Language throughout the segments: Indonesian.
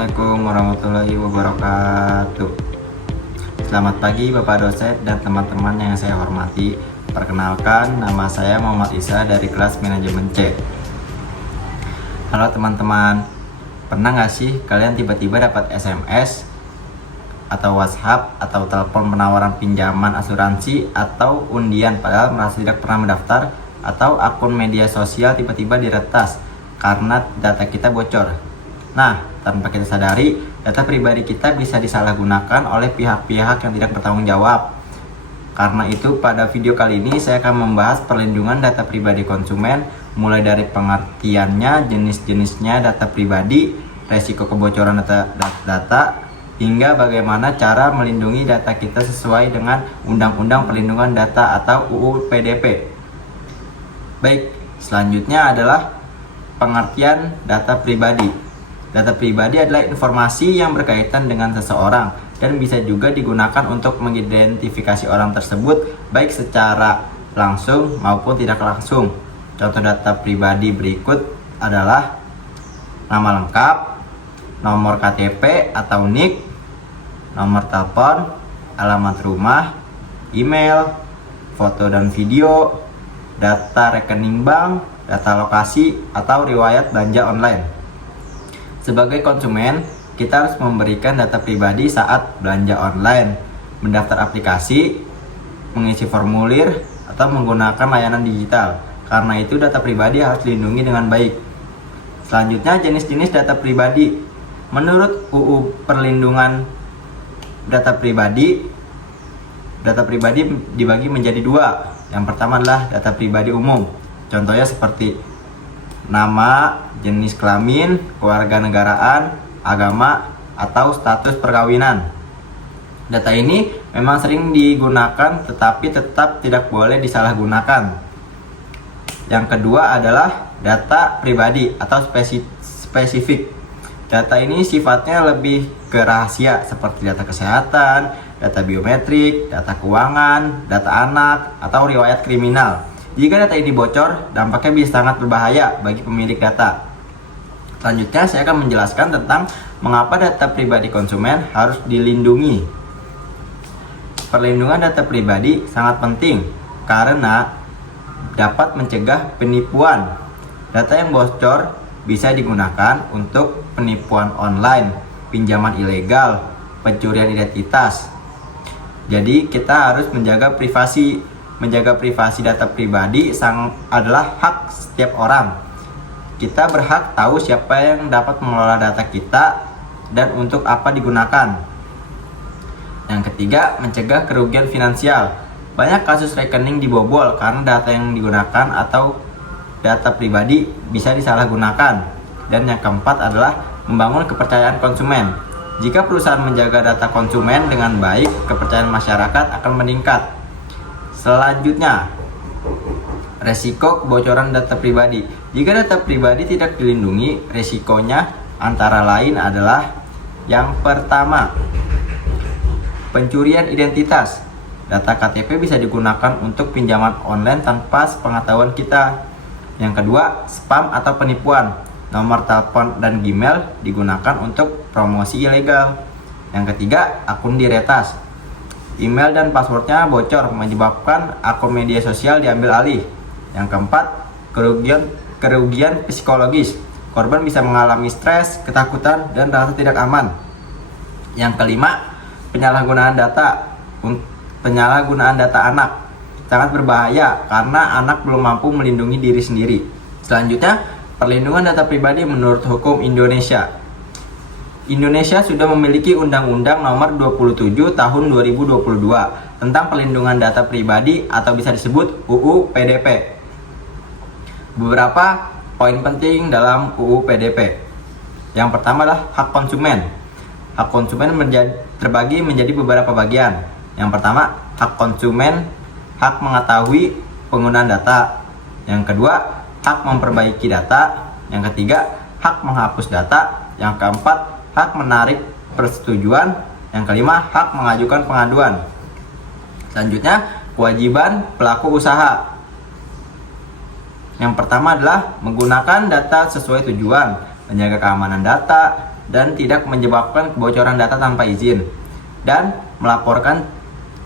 Assalamualaikum warahmatullahi wabarakatuh. Selamat pagi Bapak dosen dan teman-teman yang saya hormati. Perkenalkan, nama saya Muhammad Isa dari kelas manajemen C. Halo teman-teman, pernah nggak sih kalian tiba-tiba dapat SMS atau WhatsApp atau telepon penawaran pinjaman asuransi atau undian padahal merasa tidak pernah mendaftar, atau akun media sosial tiba-tiba diretas karena data kita bocor? Nah, tanpa kita sadari, data pribadi kita bisa disalahgunakan oleh pihak-pihak yang tidak bertanggung jawab. Karena itu, pada video kali ini saya akan membahas perlindungan data pribadi konsumen, mulai dari pengertiannya, jenis-jenisnya data pribadi, resiko kebocoran data, hingga bagaimana cara melindungi data kita sesuai dengan Undang-Undang Perlindungan Data atau UU PDP. Baik, selanjutnya adalah pengertian data pribadi. Data pribadi adalah informasi yang berkaitan dengan seseorang dan bisa juga digunakan untuk mengidentifikasi orang tersebut baik secara langsung maupun tidak langsung. Contoh data pribadi berikut adalah nama lengkap, nomor KTP atau NIK, nomor telepon, alamat rumah, email, foto dan video, data rekening bank, data lokasi, atau riwayat belanja online. Sebagai konsumen, kita harus memberikan data pribadi saat belanja online, mendaftar aplikasi, mengisi formulir, atau menggunakan layanan digital. Karena itu data pribadi harus dilindungi dengan baik. Selanjutnya, jenis-jenis data pribadi. Menurut UU Perlindungan Data Pribadi dibagi menjadi dua. Yang pertama adalah data pribadi umum. Contohnya seperti nama, jenis kelamin, kewarganegaraan, agama, atau status perkawinan. Data ini memang sering digunakan tetapi tetap tidak boleh disalahgunakan. Yang kedua adalah data pribadi atau spesifik. Data ini sifatnya lebih ke rahasia seperti data kesehatan, data biometrik, data keuangan, data anak, atau riwayat kriminal. Jika data ini bocor, dampaknya bisa sangat berbahaya bagi pemilik data. Selanjutnya, saya akan menjelaskan tentang mengapa data pribadi konsumen harus dilindungi. Perlindungan data pribadi sangat penting karena dapat mencegah penipuan. Data yang bocor bisa digunakan untuk penipuan online, pinjaman ilegal, pencurian identitas. Jadi, kita harus menjaga privasi. Menjaga privasi data pribadi adalah hak setiap orang. Kita berhak tahu siapa yang dapat mengelola data kita dan untuk apa digunakan. Yang ketiga, mencegah kerugian finansial. Banyak kasus rekening dibobol karena data yang digunakan atau data pribadi bisa disalahgunakan. Dan yang keempat adalah membangun kepercayaan konsumen. Jika perusahaan menjaga data konsumen dengan baik, kepercayaan masyarakat akan meningkat. Selanjutnya, resiko kebocoran data pribadi. Jika data pribadi tidak dilindungi, resikonya antara lain adalah yang pertama, pencurian identitas. Data KTP bisa digunakan untuk pinjaman online tanpa sepengetahuan kita. Yang kedua, spam atau penipuan. Nomor telepon dan Gmail digunakan untuk promosi ilegal. Yang ketiga, akun diretas. Email dan passwordnya bocor menyebabkan akun media sosial diambil alih. Yang keempat, kerugian psikologis. Korban bisa mengalami stres, ketakutan, dan rasa tidak aman. Yang kelima, penyalahgunaan data anak. Sangat berbahaya karena anak belum mampu melindungi diri sendiri. Selanjutnya, perlindungan data pribadi menurut hukum Indonesia. Indonesia sudah memiliki Undang-Undang Nomor 27 Tahun 2022 tentang perlindungan data pribadi atau bisa disebut UU PDP. Beberapa poin penting dalam UU PDP. Yang pertama adalah hak konsumen. Hak konsumen terbagi menjadi beberapa bagian. Yang pertama, hak konsumen, hak mengetahui penggunaan data. Yang kedua, hak memperbaiki data. Yang ketiga, hak menghapus data. Yang keempat, hak menarik persetujuan. Yang kelima, hak mengajukan pengaduan. Selanjutnya, kewajiban pelaku usaha. Yang pertama adalah menggunakan data sesuai tujuan, menjaga keamanan data, dan tidak menyebabkan kebocoran data tanpa izin, dan melaporkan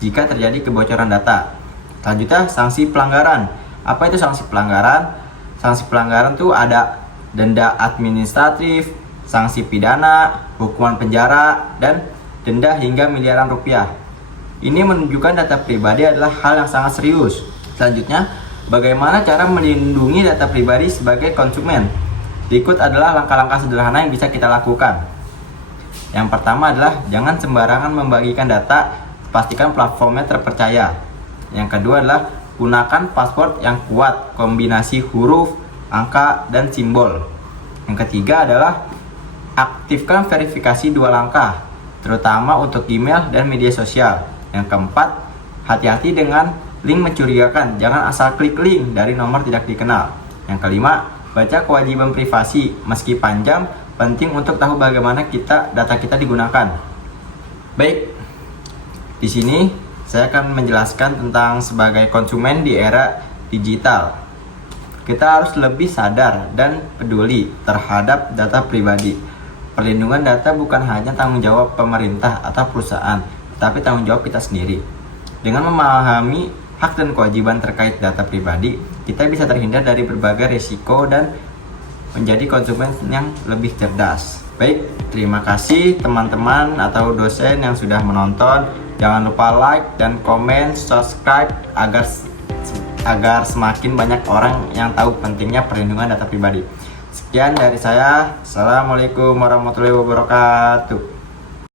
jika terjadi kebocoran data. Selanjutnya, sanksi pelanggaran. Apa itu sanksi pelanggaran? Sanksi pelanggaran itu ada denda administratif, sanksi pidana, hukuman penjara, dan denda hingga miliaran rupiah. Ini menunjukkan data pribadi adalah hal yang sangat serius. Selanjutnya, bagaimana cara melindungi data pribadi sebagai konsumen? Berikut adalah langkah-langkah sederhana yang bisa kita lakukan. Yang pertama adalah jangan sembarangan membagikan data, pastikan platformnya terpercaya. Yang kedua adalah gunakan password yang kuat, kombinasi huruf, angka, dan simbol. Yang ketiga adalah aktifkan verifikasi 2 langkah, terutama untuk email dan media sosial. Yang keempat, hati-hati dengan link mencurigakan, jangan asal klik link dari nomor tidak dikenal. Yang kelima, baca kewajiban privasi, meski panjang, penting untuk tahu bagaimana data kita digunakan. Baik, di sini saya akan menjelaskan tentang sebagai konsumen di era digital. Kita harus lebih sadar dan peduli terhadap data pribadi. Perlindungan data bukan hanya tanggung jawab pemerintah atau perusahaan, tapi tanggung jawab kita sendiri. Dengan memahami hak dan kewajiban terkait data pribadi, kita bisa terhindar dari berbagai risiko dan menjadi konsumen yang lebih cerdas. Baik, terima kasih teman-teman atau dosen yang sudah menonton. Jangan lupa like dan komen, subscribe agar semakin banyak orang yang tahu pentingnya perlindungan data pribadi. Sekian dari saya. Assalamualaikum warahmatullahi wabarakatuh.